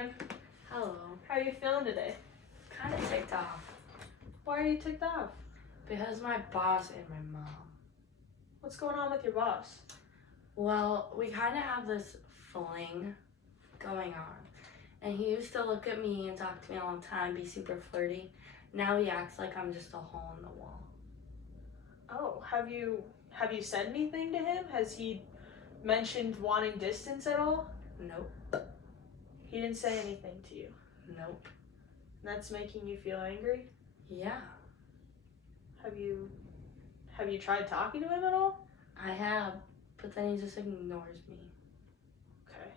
friend. Hello. How are you feeling today? Kind of ticked off Why are you ticked off? because my boss and my mom. What's going on with your boss? Well, we kind of have this fling going on. And he used to look at me and talk to me all the time, be super flirty. Now he acts like I'm just a hole in the wall. Oh, have you said anything to him? Has he mentioned wanting distance at all? Nope. He didn't say anything to you. Nope. That's making you feel angry? Yeah, Have you tried talking to him at all? I have, but then he just ignores me. Okay.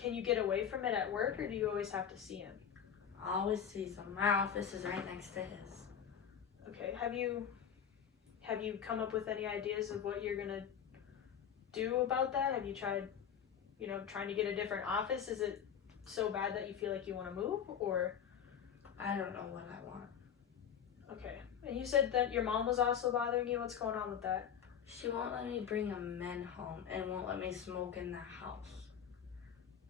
Can you get away from it at work, or do you always have to see him? I always sees him. My office is right next to his. Okay. Have you come up with any ideas of what you're gonna do about that? Have you tried, trying to get a different office? Is it so bad that you feel like you want to move, or? I don't know what I want. Okay. And you said that your mom was also bothering you. What's going on with that? She won't let me bring a men home and won't let me smoke in the house.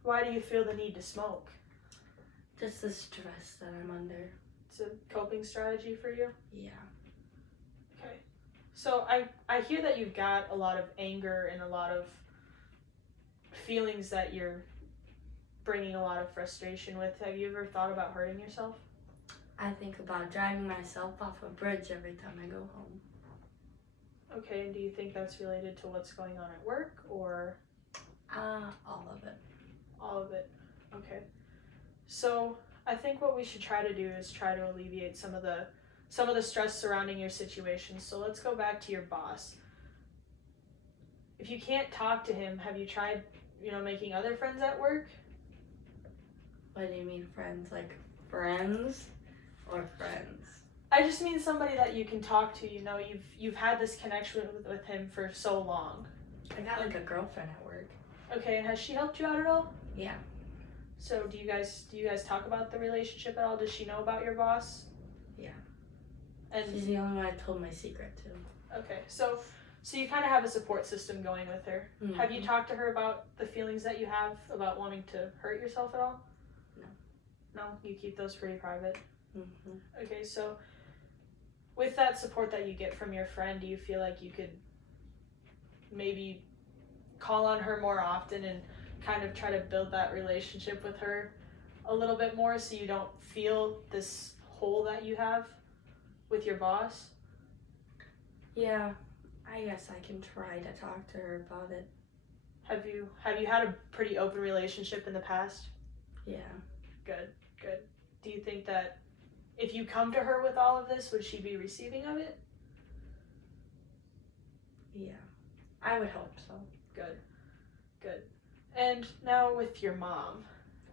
Why do you feel the need to smoke? Just the stress that I'm under. It's a coping strategy for you? Yeah. Okay. So I hear that you've got a lot of anger and a lot of feelings that you're bringing a lot of frustration with. Have you ever thought about hurting yourself? I think about driving myself off a bridge every time I go home. Okay, and do you think that's related to what's going on at work, or? All of it. All of it. Okay. So I think what we should try to do is try to alleviate some of the stress surrounding your situation. So let's go back to your boss. If you can't talk to him, have you tried, making other friends at work? What do you mean friends? Like friends or friends? I just mean somebody that you can talk to. You've had this connection with him for so long. I got like a girlfriend at work. Okay, and has she helped you out at all? Yeah. So do you guys talk about the relationship at all? Does she know about your boss? Yeah. And She's the only one I told my secret to. okay, so you kind of have a support system going with her. Mm-hmm. Have you talked to her about the feelings that you have about wanting to hurt yourself at all? No. No, you keep those pretty private. Mm-hmm. Okay, so with that support that you get from your friend, do you feel like you could maybe call on her more often and kind of try to build that relationship with her a little bit more so you don't feel this hole that you have with your boss? Yeah, I guess I can try to talk to her about it. Have you had a pretty open relationship in the past? Yeah. Good. Do you think that if you come to her with all of this, would she be receiving of it? Yeah. I would hope so. Good. And now with your mom.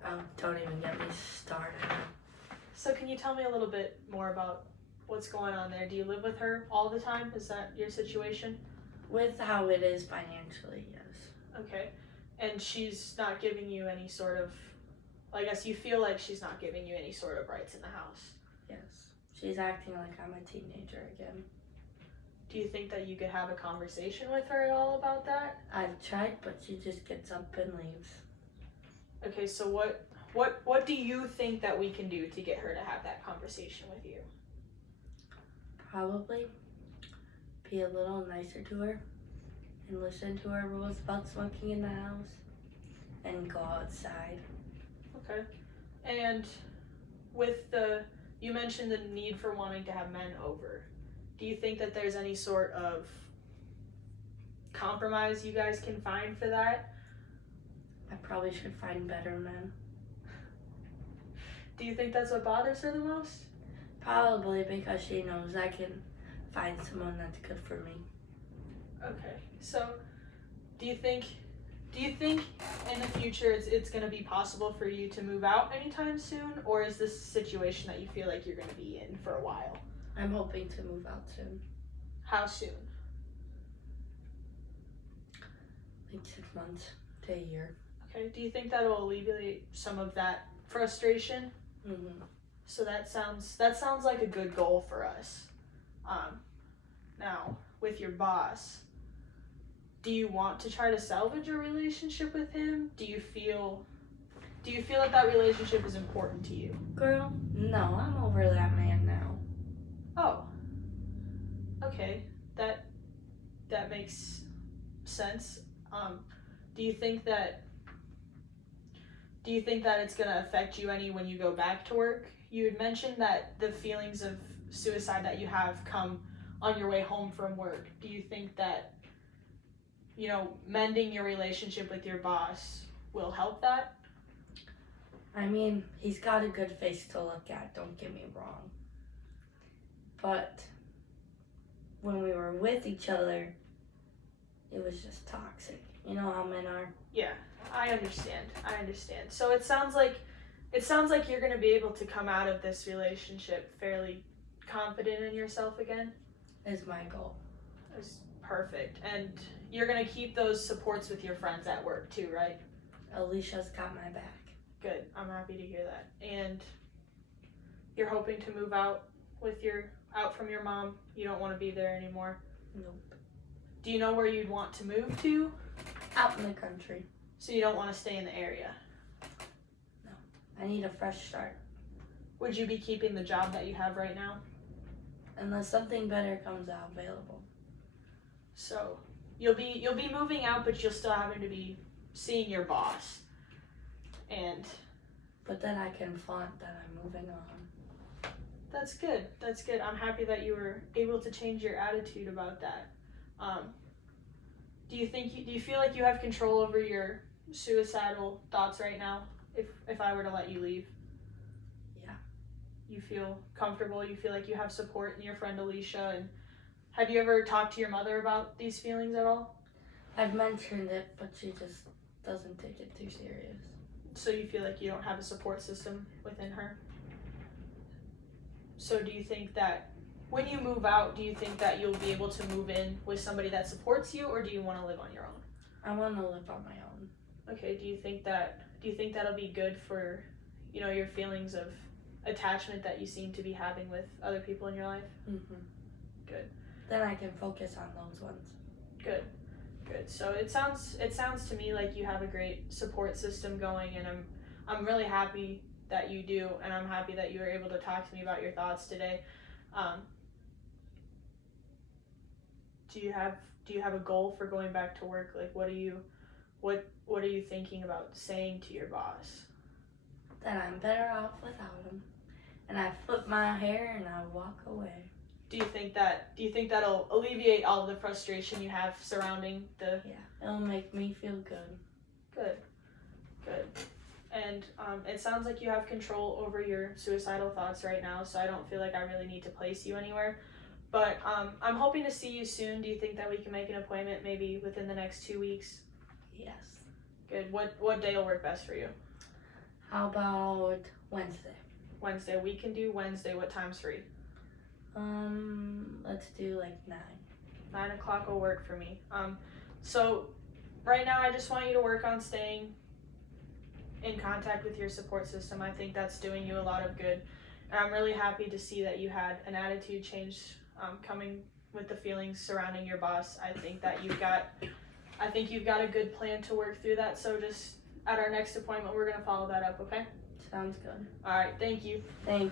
Oh, don't even get me started. So can you tell me a little bit more about what's going on there? Do you live with her all the time? Is that your situation? With how it is financially, yes. Okay. And she's not giving you any sort of, I guess you feel like she's not giving you any sort of rights in the house. Yes. She's acting like I'm a teenager again. Do you think that you could have a conversation with her at all about that? I've tried, but she just gets up and leaves. Okay, so what do you think that we can do to get her to have that conversation with you? Probably be a little nicer to her and listen to her rules about smoking in the house and go outside. Okay. And you mentioned the need for wanting to have men over. Do you think that there's any sort of compromise you guys can find for that? I probably should find better men. Do you think that's what bothers her the most? Probably because she knows I can find someone that's good for me. Okay. So, do you think in the future it's going to be possible for you to move out anytime soon, or is this a situation that you feel like you're going to be in for a while? I'm hoping to move out soon. How soon? Like 6 months to a year. Okay. Do you think that'll alleviate some of that frustration? Mm-hmm. So that sounds like a good goal for us. Now, with your boss, do you want to try to salvage a relationship with him? Do you feel Do you feel that that relationship is important to you? Girl, no, I'm over that man now. Oh. Okay. That makes sense. Do you think that it's gonna affect you any when you go back to work? You had mentioned that the feelings of suicide that you have come on your way home from work. Do you think that, mending your relationship with your boss will help that? I mean, he's got a good face to look at, don't get me wrong. But when we were with each other, it was just toxic. You know how men are. Yeah, I understand. So it sounds like you're going to be able to come out of this relationship fairly confident in yourself again. Is my goal. That's perfect. And you're going to keep those supports with your friends at work too, right? Alicia's got my back. Good. I'm happy to hear that. And you're hoping to move out from your mom. You don't want to be there anymore. Nope. Do you know where you'd want to move to? Out in the country. So you don't want to stay in the area? No. I need a fresh start. Would you be keeping the job that you have right now? Unless something better comes out available. So you'll be moving out, but you'll still having to be seeing your boss. But then I can flaunt that I'm moving on. That's good. I'm happy that you were able to change your attitude about that. Do you feel like you have control over your suicidal thoughts right now? If I were to let you leave? Yeah. You feel comfortable? You feel like you have support in your friend Alicia? And have you ever talked to your mother about these feelings at all? I've mentioned it, but she just doesn't take it too serious. So you feel like you don't have a support system within her? So do you think that when you move out, do you think that you'll be able to move in with somebody that supports you, or do you want to live on your own? I want to live on my own. Okay, do you think that'll be good for, your feelings of attachment that you seem to be having with other people in your life? Mhm. Good. Then I can focus on those ones. Good. So it sounds to me like you have a great support system going, and I'm really happy that you do, and I'm happy that you were able to talk to me about your thoughts today. Do you have a goal for going back to work? Like, what are you thinking about saying to your boss? That I'm better off without him, and I flip my hair and I walk away. Do you think that'll alleviate all the frustration you have surrounding the? Yeah, it'll make me feel good. Good. And it sounds like you have control over your suicidal thoughts right now, so I don't feel like I really need to place you anywhere. But I'm hoping to see you soon. Do you think that we can make an appointment maybe within the next 2 weeks? Yes. Good. What day will work best for you? How about Wednesday? Wednesday. We can do Wednesday. What time's free? Let's do like 9. 9 o'clock will work for me. So right now I just want you to work on staying in contact with your support system. I think that's doing you a lot of good. And I'm really happy to see that you had an attitude change coming with the feelings surrounding your boss. I think you've got a good plan to work through that. So just at our next appointment, we're going to follow that up, okay? Sounds good. All right, thank you. Thanks.